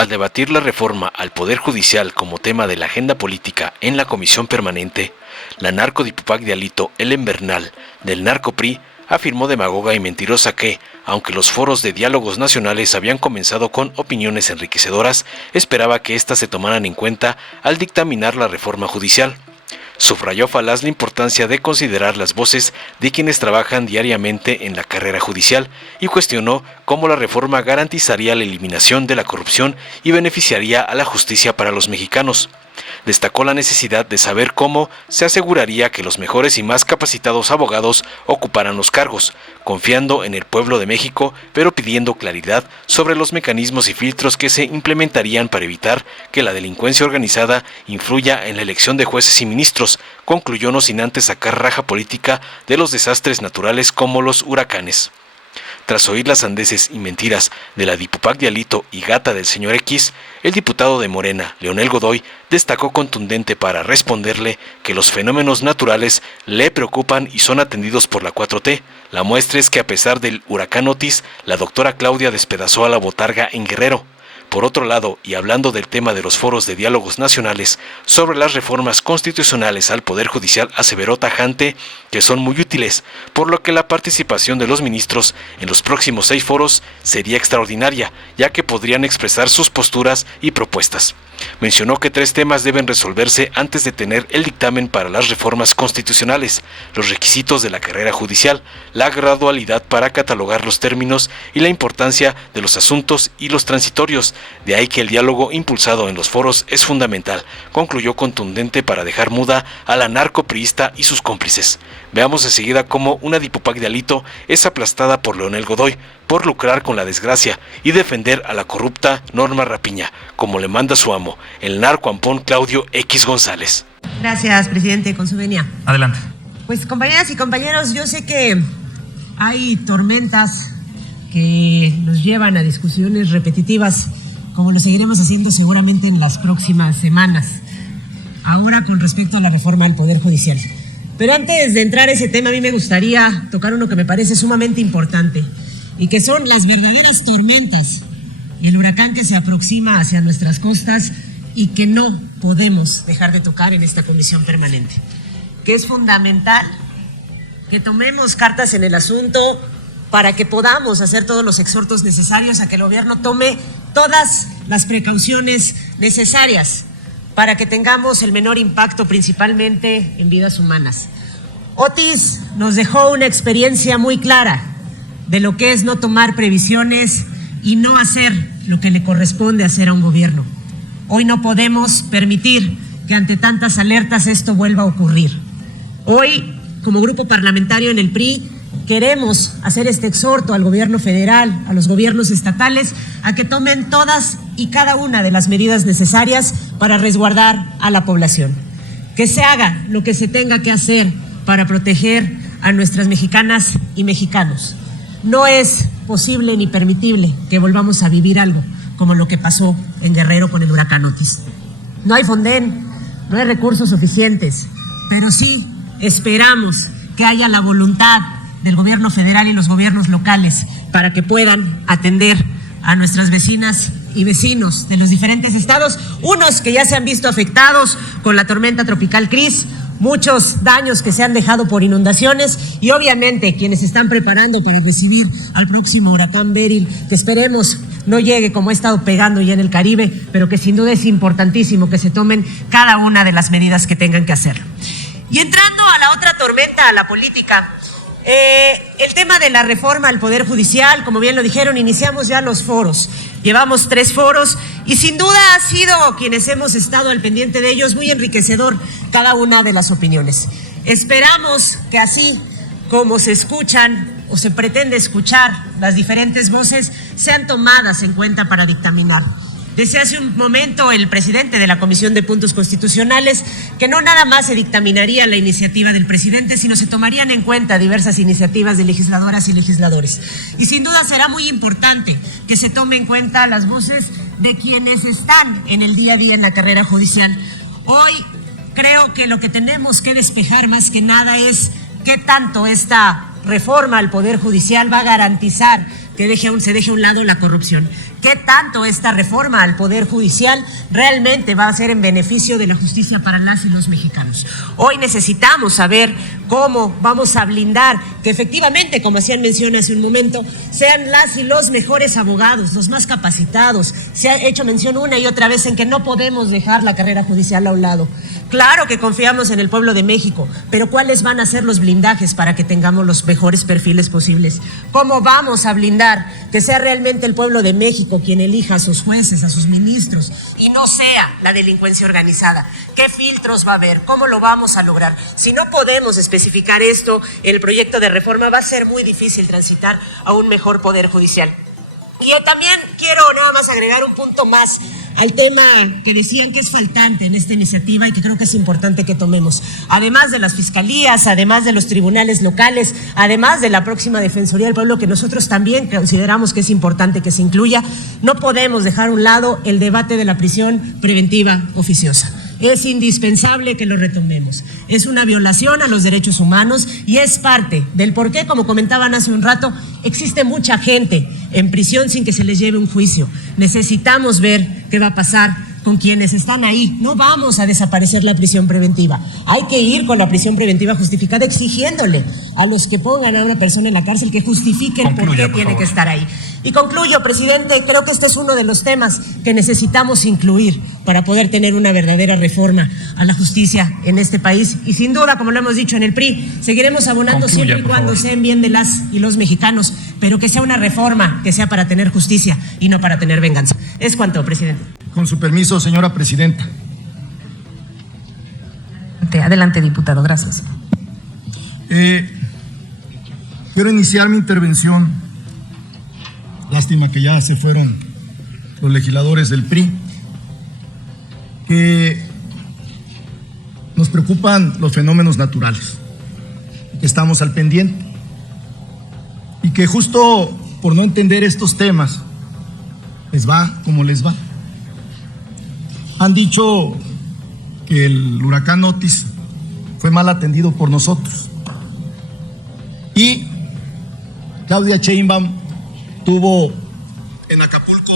Al debatir la reforma al Poder Judicial como tema de la agenda política en la Comisión Permanente, la narcodipupac de Alito, Ellen Bernal, del Narco-PRI, afirmó demagoga y mentirosa que, aunque los foros de diálogos nacionales habían comenzado con opiniones enriquecedoras, esperaba que éstas se tomaran en cuenta al dictaminar la reforma judicial. Subrayó falaz la importancia de considerar las voces de quienes trabajan diariamente en la carrera judicial y cuestionó cómo la reforma garantizaría la eliminación de la corrupción y beneficiaría a la justicia para los mexicanos. Destacó la necesidad de saber cómo se aseguraría que los mejores y más capacitados abogados ocuparan los cargos, confiando en el pueblo de México, pero pidiendo claridad sobre los mecanismos y filtros que se implementarían para evitar que la delincuencia organizada influya en la elección de jueces y ministros, concluyó no sin antes sacar raja política de los desastres naturales como los huracanes. Tras oír las sandeces y mentiras de la dipupac de Alito y gata del señor X, el diputado de Morena, Leonel Godoy, destacó contundente para responderle que los fenómenos naturales le preocupan y son atendidos por la 4T. La muestra es que a pesar del huracán Otis, la doctora Claudia despedazó a la botarga en Guerrero. Por otro lado, y hablando del tema de los foros de diálogos nacionales sobre las reformas constitucionales al Poder Judicial, aseveró tajante que son muy útiles, por lo que la participación de los ministros en los próximos 6 foros sería extraordinaria, ya que podrían expresar sus posturas y propuestas. Mencionó que 3 temas deben resolverse antes de tener el dictamen para las reformas constitucionales: los requisitos de la carrera judicial, la gradualidad para catalogar los términos y la importancia de los asuntos y los transitorios. De ahí que el diálogo impulsado en los foros es fundamental, concluyó contundente para dejar muda a la narcopriista y sus cómplices. Veamos enseguida cómo una dipupac de Alito es aplastada por Leonel Godoy por lucrar con la desgracia y defender a la corrupta Norma Rapiña, como le manda su amo, el narco ampón Claudio X González. Gracias, presidente, con su venia. Adelante. Pues compañeras y compañeros, yo sé que hay tormentas que nos llevan a discusiones repetitivas, como lo seguiremos haciendo seguramente en las próximas semanas, ahora con respecto a la reforma al Poder Judicial. Pero antes de entrar a ese tema, a mí me gustaría tocar uno que me parece sumamente importante, y que son las verdaderas tormentas, el huracán que se aproxima hacia nuestras costas y que no podemos dejar de tocar en esta comisión permanente, que es fundamental que tomemos cartas en el asunto para que podamos hacer todos los exhortos necesarios a que el gobierno tome todas las precauciones necesarias para que tengamos el menor impacto, principalmente en vidas humanas. Otis nos dejó una experiencia muy clara de lo que es no tomar previsiones y no hacer lo que le corresponde hacer a un gobierno. Hoy no podemos permitir que ante tantas alertas esto vuelva a ocurrir. Hoy, como grupo parlamentario en el PRI, queremos hacer este exhorto al gobierno federal, a los gobiernos estatales, a que tomen todas y cada una de las medidas necesarias para resguardar a la población. Que se haga lo que se tenga que hacer para proteger a nuestras mexicanas y mexicanos. No es posible ni permitible que volvamos a vivir algo como lo que pasó en Guerrero con el huracán Otis. No hay Fonden, no hay recursos suficientes, pero sí esperamos que haya la voluntad del gobierno federal y los gobiernos locales para que puedan atender a nuestras vecinas y vecinos de los diferentes estados, unos que ya se han visto afectados con la tormenta tropical Chris, muchos daños que se han dejado por inundaciones y obviamente quienes se están preparando para recibir al próximo huracán Beryl, que esperemos no llegue como ha estado pegando ya en el Caribe, pero que sin duda es importantísimo que se tomen cada una de las medidas que tengan que hacer. Y entrando a la otra tormenta, a la política, el tema de la reforma al Poder Judicial, como bien lo dijeron, iniciamos ya los foros. Llevamos 3 foros y sin duda ha sido, quienes hemos estado al pendiente de ellos, muy enriquecedor cada una de las opiniones. Esperamos que así como se escuchan o se pretende escuchar las diferentes voces, sean tomadas en cuenta para dictaminar. Decía hace un momento el presidente de la Comisión de Puntos Constitucionales que no nada más se dictaminaría la iniciativa del presidente, sino se tomarían en cuenta diversas iniciativas de legisladoras y legisladores. Y sin duda será muy importante que se tome en cuenta las voces de quienes están en el día a día en la carrera judicial. Hoy creo que lo que tenemos que despejar más que nada es qué tanto esta reforma al Poder Judicial va a garantizar que se deje a un lado la corrupción. ¿Qué tanto esta reforma al Poder Judicial realmente va a ser en beneficio de la justicia para las y los mexicanos? Hoy necesitamos saber cómo vamos a blindar que efectivamente, como hacían mención hace un momento, sean las y los mejores abogados, los más capacitados. Se ha hecho mención una y otra vez en que no podemos dejar la carrera judicial a un lado. Claro que confiamos en el pueblo de México, pero ¿cuáles van a ser los blindajes para que tengamos los mejores perfiles posibles? ¿Cómo vamos a blindar que sea realmente el pueblo de México quien elija a sus jueces, a sus ministros, y no sea la delincuencia organizada? ¿Qué filtros va a haber? ¿Cómo lo vamos a lograr? Si no podemos especificar esto en el proyecto de reforma, va a ser muy difícil transitar a un mejor poder judicial. Y yo también quiero nada más agregar un punto más al tema que decían que es faltante en esta iniciativa y que creo que es importante que tomemos. Además de las fiscalías, además de los tribunales locales, además de la próxima Defensoría del Pueblo, que nosotros también consideramos que es importante que se incluya, no podemos dejar a un lado el debate de la prisión preventiva oficiosa. Es indispensable que lo retomemos. Es una violación a los derechos humanos y es parte del por qué, como comentaban hace un rato, existe mucha gente en prisión sin que se les lleve un juicio. Necesitamos ver qué va a pasar con quienes están ahí. No vamos a desaparecer la prisión preventiva. Hay que ir con la prisión preventiva justificada, exigiéndole a los que pongan a una persona en la cárcel que justifiquen por qué tiene que estar ahí. Y concluyo, presidente, creo que este es uno de los temas que necesitamos incluir para poder tener una verdadera reforma a la justicia en este país. Y sin duda, como lo hemos dicho en el PRI, seguiremos abonando siempre y cuando sea en bien de las y los mexicanos, pero que sea una reforma que sea para tener justicia y no para tener venganza. Es cuanto, presidente. Con su permiso, señora presidenta. Adelante, diputado, gracias. Quiero iniciar mi intervención. Lástima que ya se fueron los legisladores del PRI. Que nos preocupan los fenómenos naturales, que estamos al pendiente. Y que justo por no entender estos temas, les va como les va. Han dicho que el huracán Otis fue mal atendido por nosotros. Y Claudia Sheinbaum tuvo en Acapulco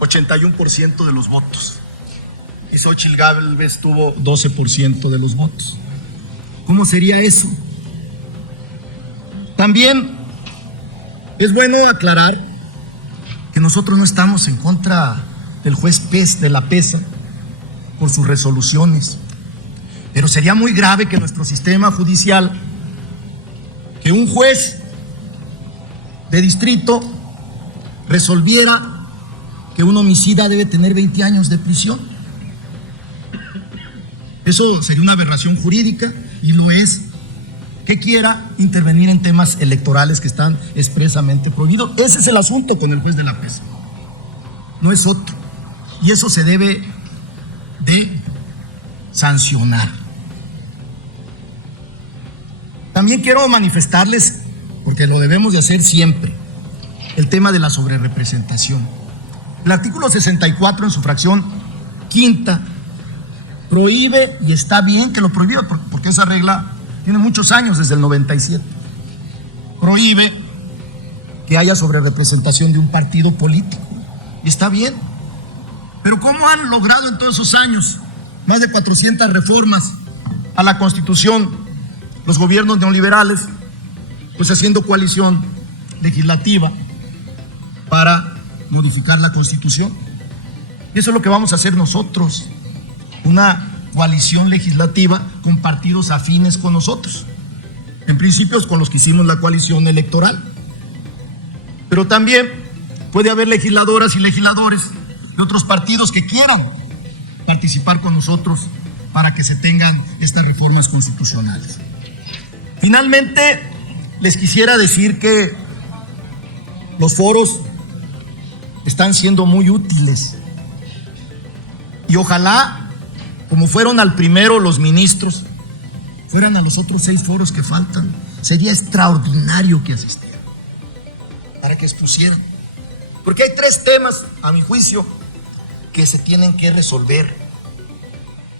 81% de los votos. Y Xóchitl Gálvez tuvo 12% de los votos. ¿Cómo sería eso? También es bueno aclarar que nosotros no estamos en contra del juez Pez de la PESA por sus resoluciones, pero sería muy grave que nuestro sistema judicial, que un juez de distrito resolviera que un homicida debe tener 20 años de prisión. Eso sería una aberración jurídica y lo es que quiera intervenir en temas electorales que están expresamente prohibidos. Ese es el asunto con el juez de la PESA, no es otro. Y eso se debe de sancionar. También quiero manifestarles, porque lo debemos de hacer siempre, el tema de la sobrerepresentación. El artículo 64 en su fracción quinta prohíbe, y está bien que lo prohíba, porque esa regla tiene muchos años, desde el 97. Prohíbe que haya sobrerepresentación de un partido político, y está bien. Pero ¿cómo han logrado en todos esos años más de 400 reformas a la Constitución los gobiernos neoliberales? Pues haciendo coalición legislativa para modificar la Constitución. Y eso es lo que vamos a hacer nosotros, una coalición legislativa con partidos afines con nosotros, en principios con los que hicimos la coalición electoral. Pero también puede haber legisladoras y legisladores de otros partidos que quieran participar con nosotros para que se tengan estas reformas constitucionales. Finalmente, les quisiera decir que los foros están siendo muy útiles y ojalá, como fueron al primero los ministros, fueran a los otros 6 foros que faltan. Sería extraordinario que asistieran para que expusieran, porque hay 3 temas, a mi juicio, que se tienen que resolver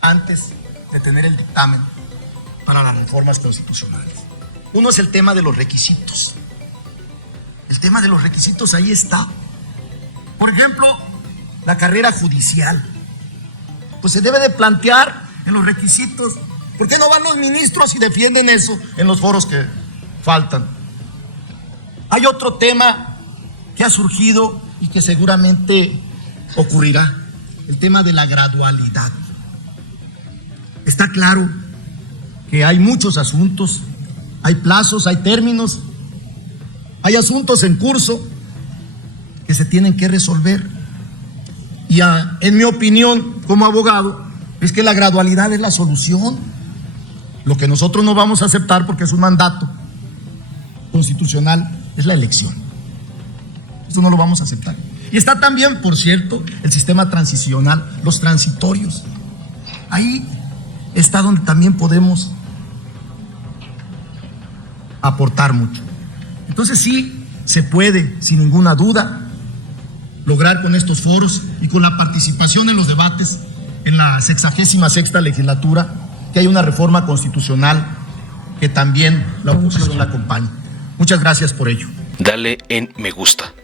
antes de tener el dictamen para las reformas constitucionales. Uno es el tema de los requisitos. El tema de los requisitos ahí está. Por ejemplo, la carrera judicial. Pues se debe de plantear en los requisitos. ¿Por qué no van los ministros y defienden eso en los foros que faltan? Hay otro tema que ha surgido y que seguramente ocurrirá. El tema de la gradualidad. Está claro que hay muchos asuntos, hay plazos, hay términos, hay asuntos en curso que se tienen que resolver. Y en mi opinión, como abogado, es que la gradualidad es la solución. Lo que nosotros no vamos a aceptar, porque es un mandato constitucional, es la elección. Esto no lo vamos a aceptar. Y está también, por cierto, el sistema transicional, los transitorios. Ahí está donde también podemos aportar mucho. Entonces sí, se puede, sin ninguna duda, lograr con estos foros y con la participación en los debates en la 66ª legislatura que hay una reforma constitucional que también la oposición la acompaña. Muchas gracias por ello. Dale en me gusta,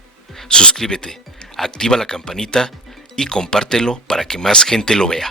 suscríbete, activa la campanita y compártelo para que más gente lo vea.